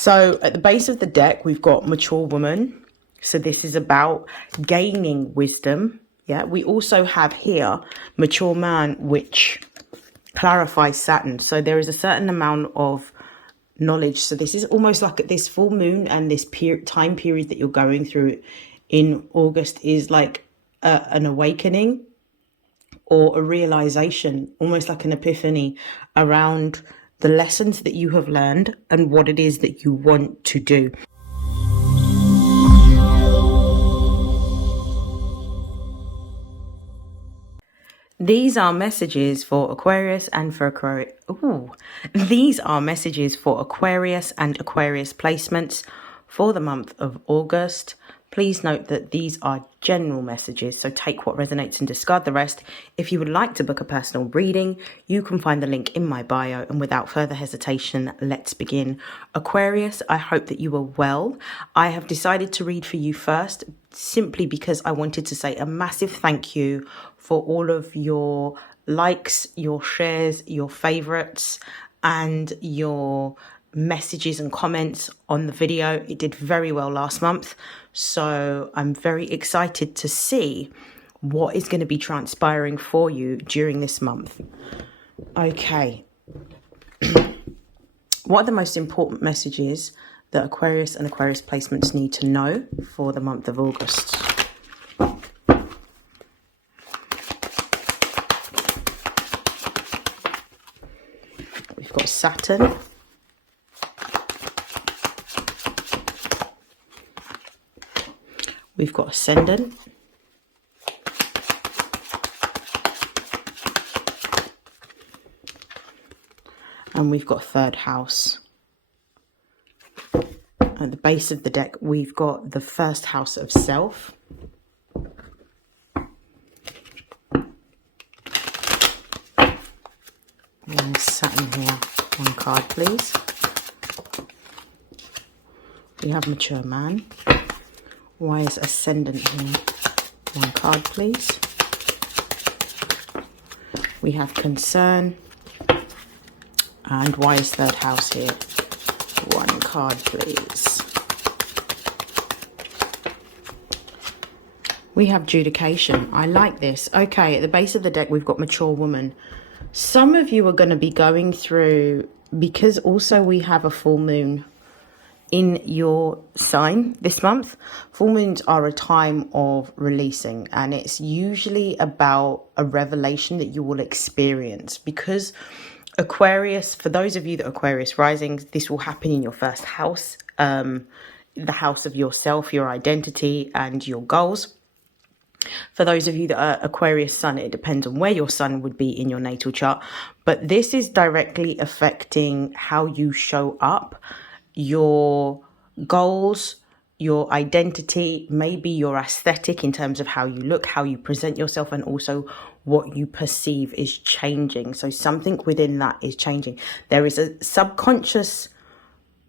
So at the base of the deck, we've got mature woman. So this is about gaining wisdom. Yeah, we also have here mature man, which clarifies Saturn. So there is a certain amount of knowledge. So this is almost like this full moon, and this time period that you're going through in August is like an awakening or a realization, almost like an epiphany around the lessons that you have learned and what it is that you want to do. These are messages for Aquarius and for Aquarius. These are messages for Aquarius and Aquarius placements for the month of August. Please note that these are general messages, so take what resonates and discard the rest. If you would like to book a personal reading, you can find the link in my bio. And without further hesitation, let's begin. Aquarius, I hope that you are well. I have decided to read for you first, simply because I wanted to say a massive thank you for all of your likes, your shares, your favorites, and your messages and comments on the video. It did very well last month, so I'm very excited to see what is going to be transpiring for you during this month. Okay. What are the most important messages that Aquarius and Aquarius placements need to know for the month of August? We've got Saturn. We've got Ascendant. And we've got third house. At the base of the deck, we've got the first house of self. And Saturn here. One card, please. We have mature man. Why is Ascendant here? One card, please. We have concern. And why is third house here? One card, please. We have judication. I like this. Okay, at the base of the deck, we've got mature woman. Some of you are going to be going through, because also we have a full moon in your sign this month. Full moons are a time of releasing, and it's usually about a revelation that you will experience, because Aquarius, for those of you that are Aquarius risings, this will happen in your first house, the house of yourself, your identity and your goals. For those of you that are Aquarius sun, it depends on where your sun would be in your natal chart, but this is directly affecting how you show up, your goals, your identity, maybe your aesthetic in terms of how you look, how you present yourself, and also what you perceive is changing. So something within that is changing. There is a subconscious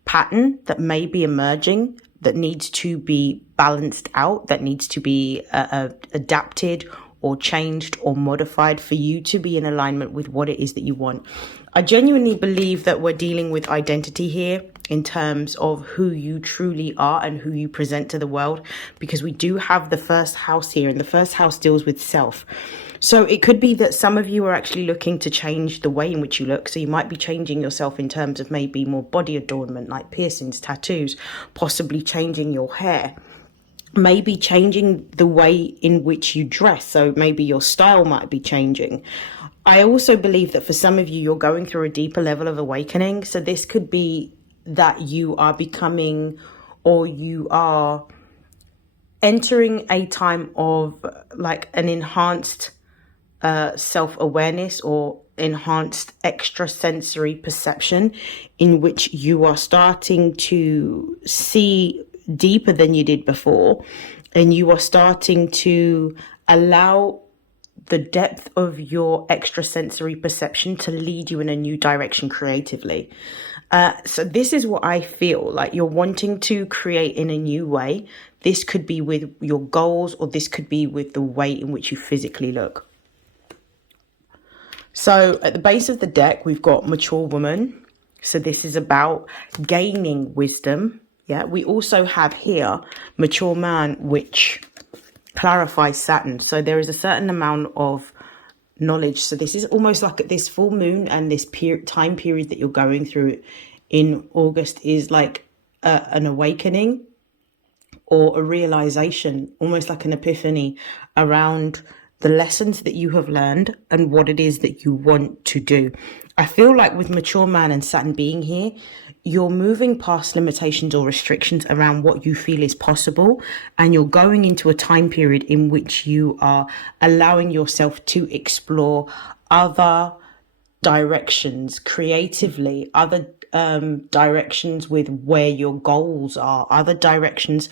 pattern that may be emerging that needs to be balanced out, that needs to be adapted or changed or modified for you to be in alignment with what it is that you want. I genuinely believe that we're dealing with identity here in terms of who you truly are and who you present to the world, because we do have the first house here, and the first house deals with self. So it could be that some of you are actually looking to change the way in which you look. So you might be changing yourself in terms of maybe more body adornment, like piercings, tattoos, possibly changing your hair, maybe changing the way in which you dress. So maybe your style might be changing. I also believe that for some of you, you're going through a deeper level of awakening. So this could be that you are becoming, or you are entering a time of like an enhanced self-awareness or enhanced extrasensory perception, in which you are starting to see deeper than you did before, and you are starting to allow the depth of your extrasensory perception to lead you in a new direction creatively. So this is what I feel like you're wanting to create in a new way. This could be with your goals, or this could be with the way in which you physically look. So at the base of the deck, we've got mature woman. So this is about gaining wisdom. Yeah, we also have here mature man, which clarifies Saturn. So there is a certain amount of knowledge. So this is almost like this full moon, and this time period that you're going through in August is like an awakening or a realization, almost like an epiphany around the lessons that you have learned and what it is that you want to do. I feel like with mature man and Saturn being here, you're moving past limitations or restrictions around what you feel is possible, and you're going into a time period in which you are allowing yourself to explore other directions creatively, other directions with where your goals are, other directions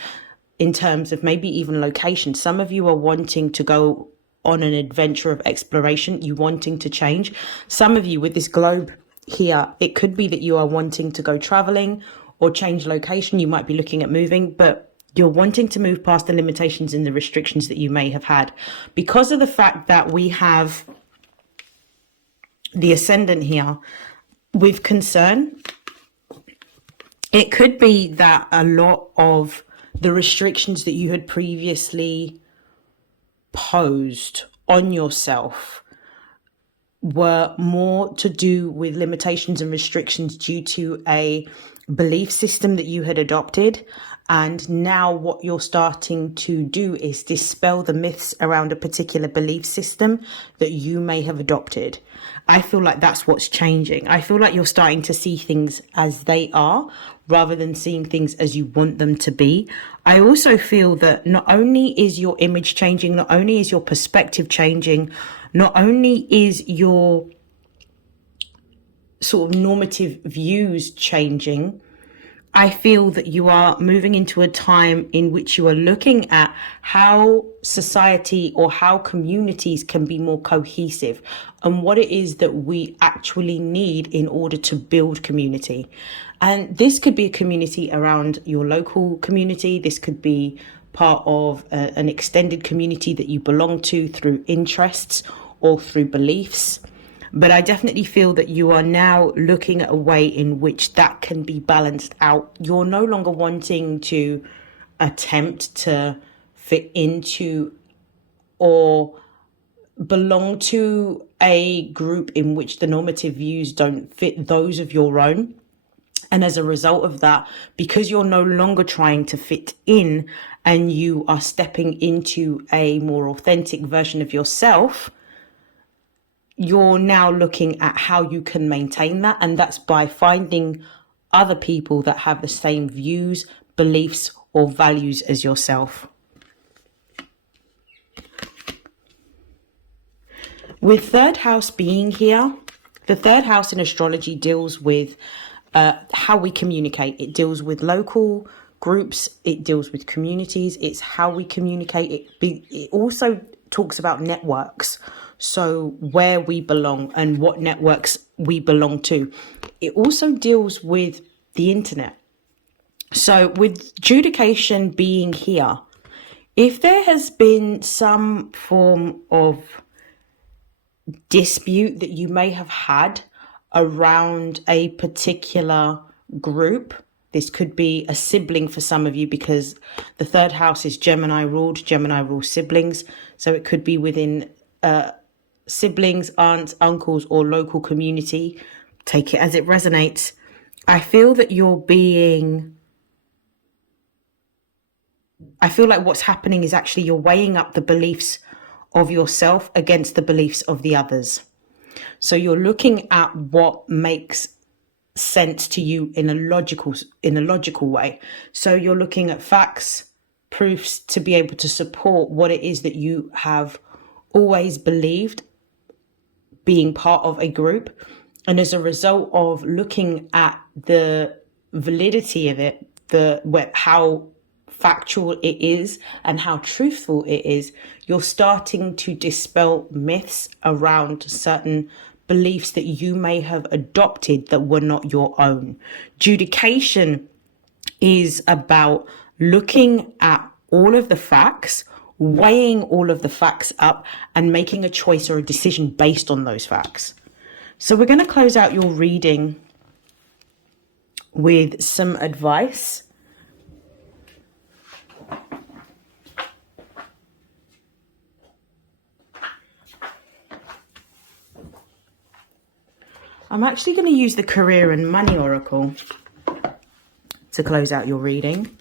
in terms of maybe even location. Some of you are wanting to go on an adventure of exploration, you wanting to change. Some of you with this globe here, it could be that you are wanting to go traveling or change location. You might be looking at moving, but you're wanting to move past the limitations and the restrictions that you may have had because of the fact that we have the ascendant here with concern. It could be that a lot of the restrictions that you had previously posed on yourself were more to do with limitations and restrictions due to a belief system that you had adopted. And now what you're starting to do is dispel the myths around a particular belief system that you may have adopted. I feel like that's what's changing. I feel like you're starting to see things as they are rather than seeing things as you want them to be. I also feel that not only is your image changing, not only is your perspective changing, not only is your sort of normative views changing, I feel that you are moving into a time in which you are looking at how society or how communities can be more cohesive and what it is that we actually need in order to build community. And this could be a community around your local community. This could be part of an extended community that you belong to through interests or through beliefs. But I definitely feel that you are now looking at a way in which that can be balanced out. You're no longer wanting to attempt to fit into or belong to a group in which the normative views don't fit those of your own. And as a result of that, because you're no longer trying to fit in and you are stepping into a more authentic version of yourself, you're now looking at how you can maintain that. And that's by finding other people that have the same views, beliefs, or values as yourself. With third house being here, the third house in astrology deals with how we communicate. It deals with local groups. It deals with communities. It's how we communicate. It also talks about networks. So where we belong and what networks we belong to. It also deals with the internet. So with adjudication being here, if there has been some form of dispute that you may have had around a particular group, this could be a sibling for some of you because the third house is Gemini ruled. Gemini rules siblings. So it could be within siblings, aunts, uncles, or local community. Take it as it resonates. I feel that I feel like what's happening is actually you're weighing up the beliefs of yourself against the beliefs of the others. So you're looking at what makes sense to you in a logical way. So you're looking at facts, proofs to be able to support what it is that you have always believed being part of a group. And as a result of looking at the validity of it, how factual it is and how truthful it is, you're starting to dispel myths around certain beliefs that you may have adopted that were not your own. Adjudication is about looking at all of the facts, weighing all of the facts up and making a choice or a decision based on those facts. So we're going to close out your reading with some advice. I'm actually going to use the Career and Money Oracle to close out your reading.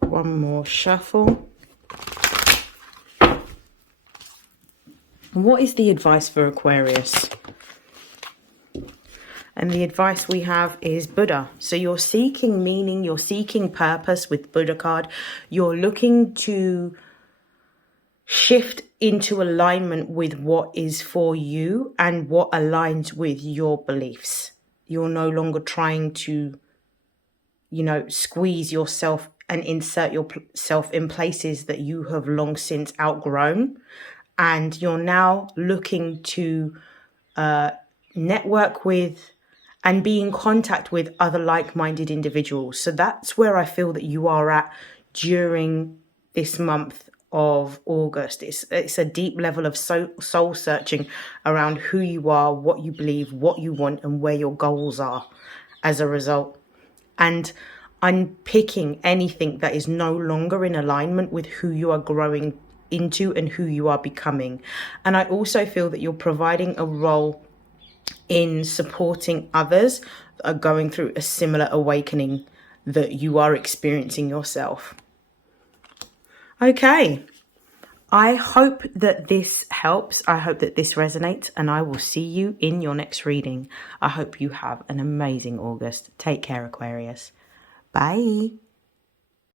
One more shuffle. What is the advice for Aquarius? And the advice we have is Buddha. So you're seeking meaning, you're seeking purpose with Buddha card. You're looking to shift into alignment with what is for you and what aligns with your beliefs. You're no longer trying to, you know, squeeze yourself and insert yourself in places that you have long since outgrown. And you're now looking to network with and be in contact with other like-minded individuals. So that's where I feel that you are at during this month of August. It's a deep level of soul searching around who you are, what you believe, what you want, and where your goals are as a result. And unpicking anything that is no longer in alignment with who you are growing into and who you are becoming. And I also feel that you're providing a role in supporting others that are going through a similar awakening that you are experiencing yourself. Okay, I hope that this helps. I hope that this resonates, and I will see you in your next reading. I hope you have an amazing August. Take care, Aquarius. Bye.